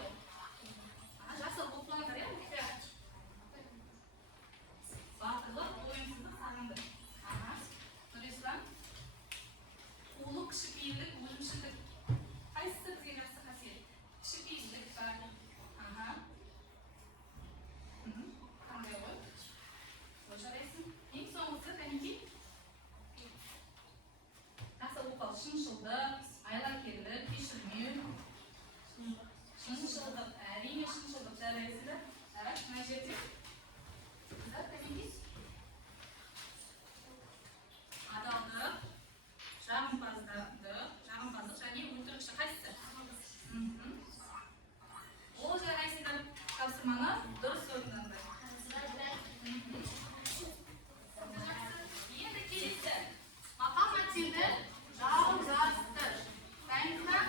bu. Жақсы оқылыңыздар, иә, мектеп. Батырлық, ойынсыздық, сағындық. Нұрислам. Қулық, кішіпейілдік, өлімшілдік. Қайсысы бізге жақсы қасиет? Кішіпейілдік бар. Қандай ғой? Жарайсың. Ең соңғысы кәнекей. Жақсы оқал, шыншылдық, айлакерлік, кешірмеу. Шыншылдық, әрине шыншылдық жарайсыздар. Мына жерде. Кәнекей. Адалдық, жағымпаздық және өтірікші қайсысы? Ол жарайсыздар тапсырманы дұрыс орындаңдар. Енді келесі. Мақал мәтелді жауаптастыр. Дайынсыздар?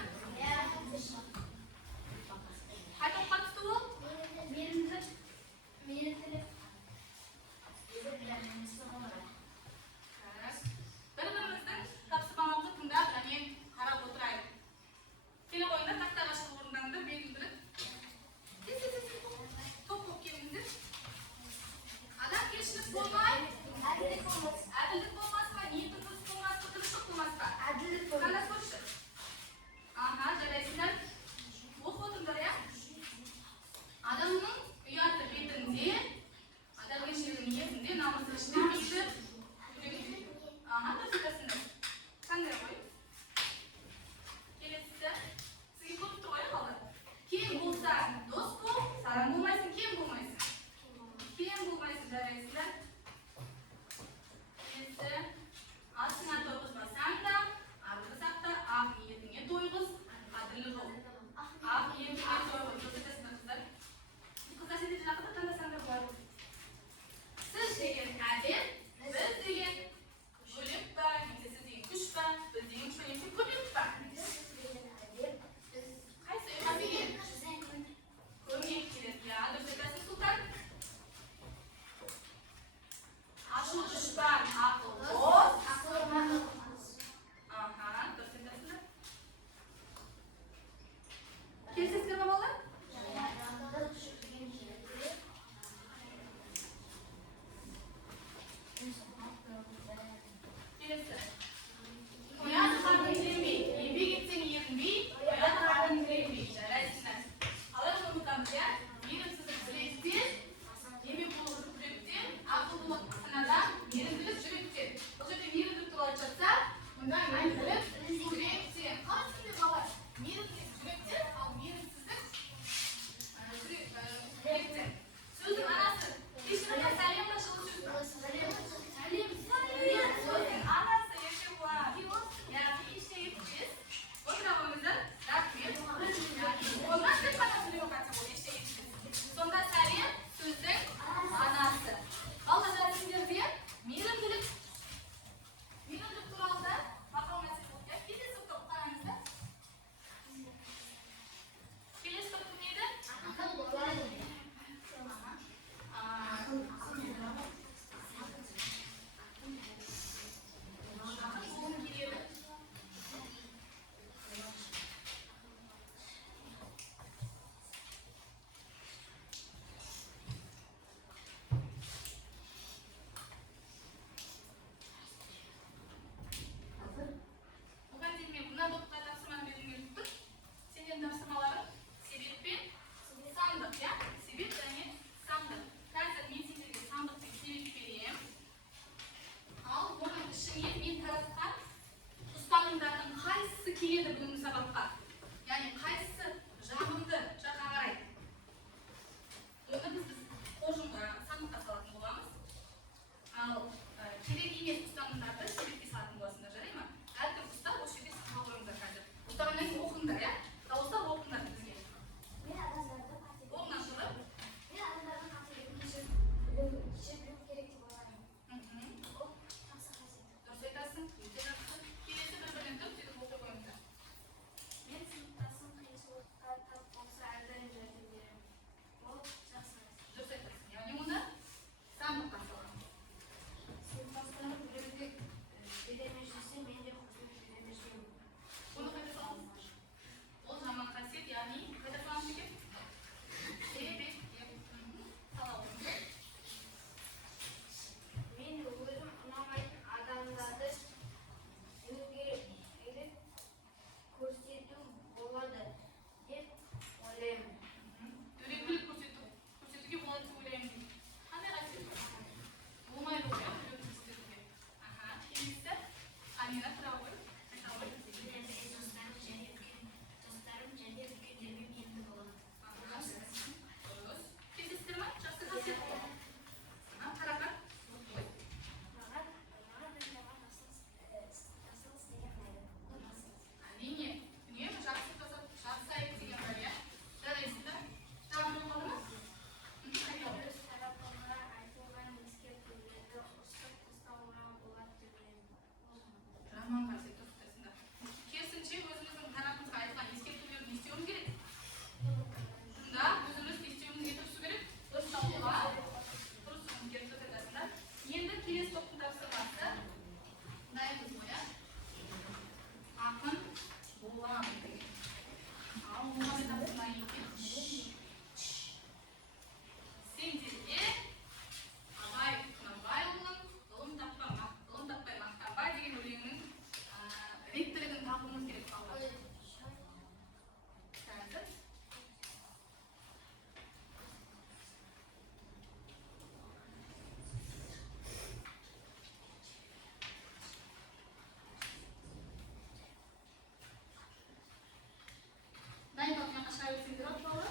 Шайып сендіріп болды.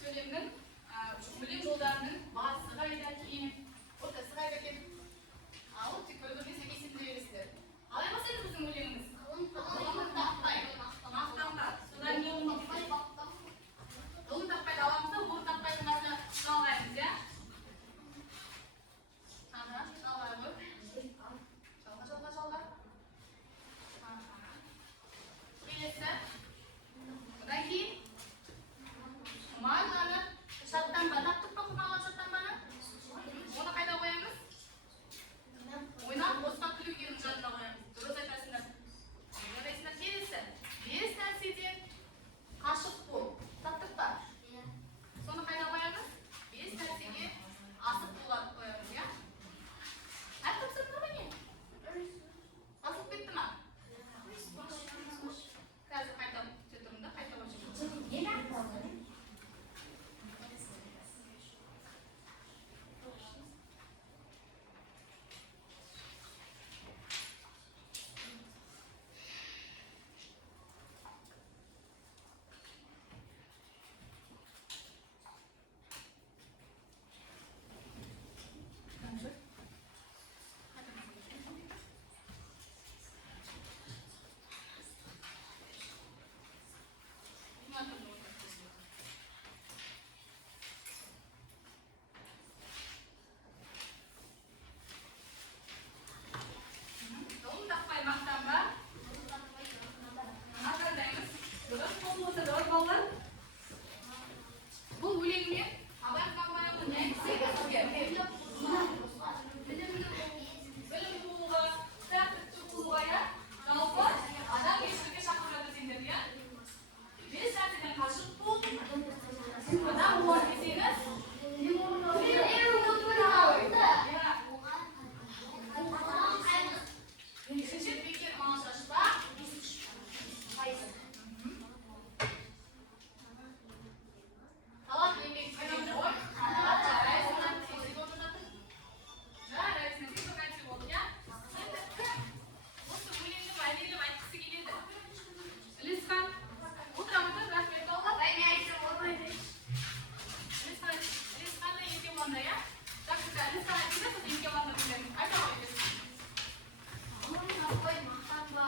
Söylemнің өлең жолдарының басы қайда кейін, ортасы қайда екен? Ал тек бір-біріне сәйкесіп бересіздер. Қалай бастайды біздің өлеңіміз? Ғылымын таппай. Мақтанба. Содан кейін ғылым таппайды аламыз да, ғылым таппайтын қасына жалғаймыз, иә? Жалғай ғой. Жалға. Келесі. Одан кейін мағынаны шаттанба. Таптық па құрмалған шаттанбаны? Оны қайда қоямыз? Ойнап, босқа күлгеннің жанына қоямыз. Дұрыс айтасыңдар. Жарайсыңдар. Келесі. 5 нәрседен қашық бол. Таптық па? Соны қайда қоямыз? 5 нәрсеге асық болады қоямыз, иә? Әр тапсырдыңдар ма не? Басылып кетті ма? Қазір қайта тұрыңдар, қайта қойшы. Ғылым таппай мақтанба. Мақтандаймыз. Дұрыс болса дұрыс болды. Бұл өлеңмен абай қалмайымын не айтсыздар? Білім болуға, тәртіпті болуға, иә? Жалпы адам ешкімге шақырады сендер, иә? 5 нәрседен қашық бол. Адам бол десеңіз, екінші бекер мал шашпа. Талап еңбек сенімді ғой. Жарайсыңдар, тезек отырып жатыр. Жарайсыңдар, тез қайтып болды, иә? Енді кім осы өлеңді мәнерлеп айтқысы келеді? Ілесхан, отырамын, рахмет алла. Ілесханды еркебанда, иә? Жақсы, Ілесхан айтыңдар, сосын еркебанда білемін. Айта қойыңыз. Ғылым таппай мақтанба,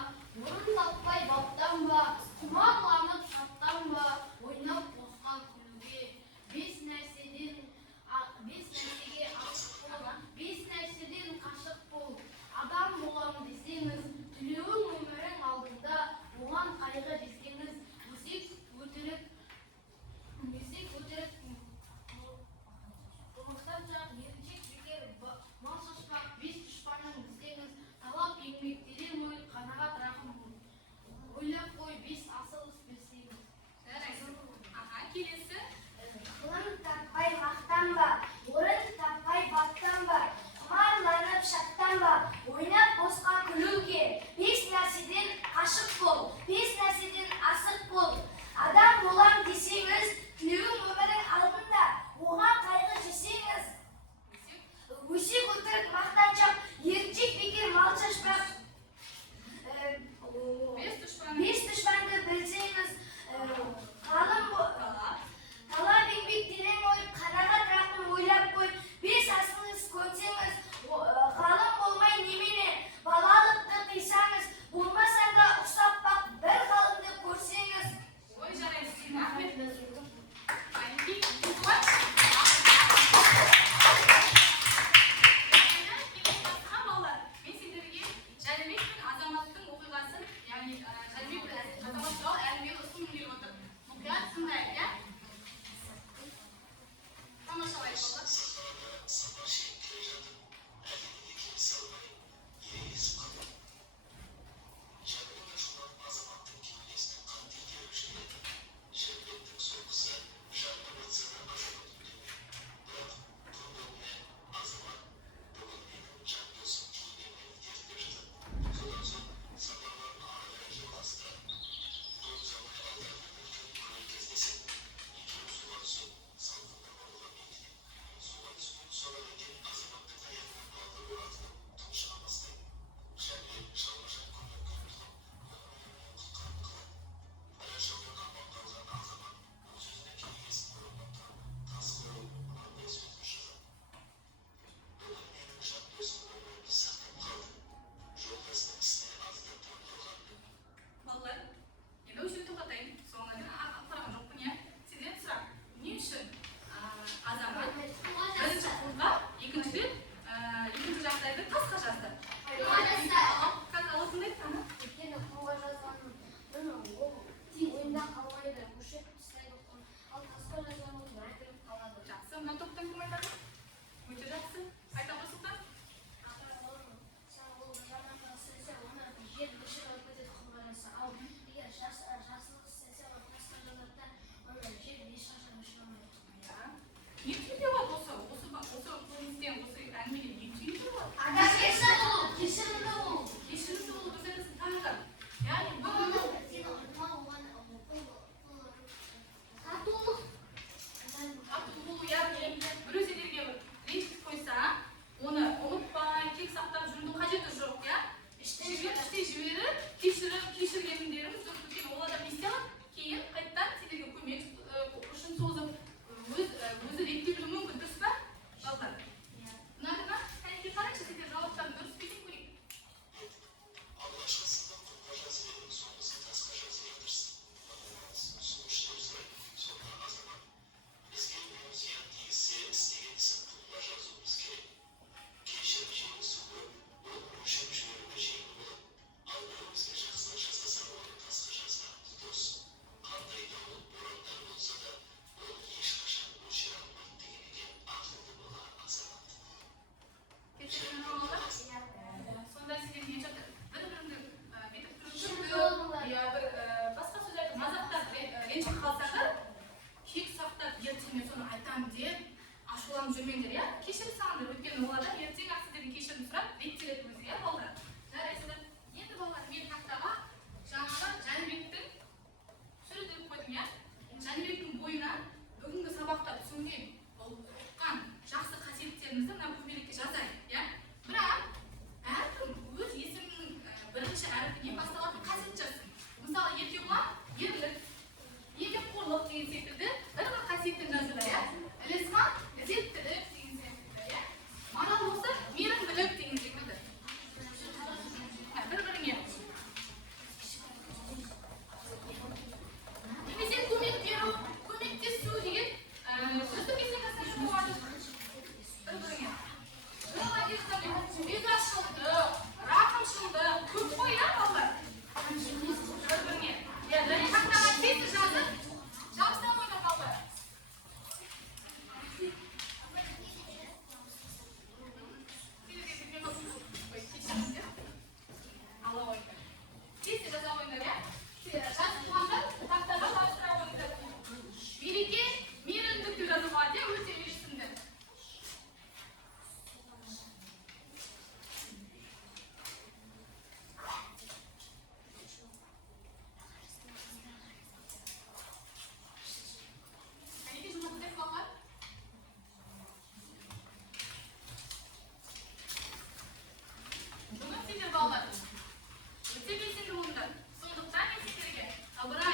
Жақсы, мына топтан кім айтады? Өте жақсы. Айта қосылдан. Не түйде болады осы көріністен, осы әңгімеден не түйде болады? Кешірімді болу, дұрыс айтасың, тағы. Яғни тату болу, яғни біреулерге ренжітіп қойса, оны ұмытпай, тек сақтап жүрудің қажеті жоқ, иә? Іштей жіберіп, кешіргендеріңіз дұрыс екен. Ол адам не істей алады? Кейін қайттан сендерге көмек ұшын созып, өзі реттей білуі мүмкін, дұрыс па? Балалар. Мына кәнекей қарайшы, сендер жауаптарын дұрыс берген көрейік. Сонда сендер не жатыр? Бір-біріңді бетіп тұрып басқа сөз айтып, мазақтап ренжіп қалсаңдар, кек сақтап ертең соны айтамын деп ашуланып жүрмеңдер, иә? Кешірім сұраңдар, өйткені ол адам ертең-ақ сіздерден кешірім сұрап, реттеледі өзі, иә, балалар? Жарайсыздар. Енді балалар, мен тақтаға жаңағы Жәнібектің суретін іліп қойдым, иә? Жәнібектің бойына бүгінгі сабақта түсінген, ұққан жақсы қасиеттерімізді мына көмелекке жазайық, иә? Бірақ әркім өз есімінің бірінші әріпінен басталатын қасиет жазсын. Мысалы, еркебұлан ерлік, еңбекқорлық деген секілді бір қасиеттен жазылар, иә? Ілесхан ізеттілік деген секілді, иә? Марал болса мейірімділік деген секілді. Бір-біріңе. Немесе көмек беру, көмектесу деген сөзді кесекасы болады. Бір-біріңе. Бекашылдық, рақымшылдық, көп қой, иә, балалар? Бір-біріңе. Және тақтаға тез жазып, жабыстан ойнап балалар. Тез жаза ойнар, иә? Жазып қуандар, тақтаға жабыстыра ойнар. Береке, мейірімдік деп жазуға, иә, өте үйлесімді. Кәнекей жұмыс істеп балалар. Жұмыс істейдер балалар. Өте белсенді болыңдар. Сондықтан мен сендерге ыбырай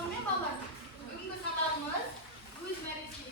Сонымен балалар, бүгінгі сабағымыз өз мәресіне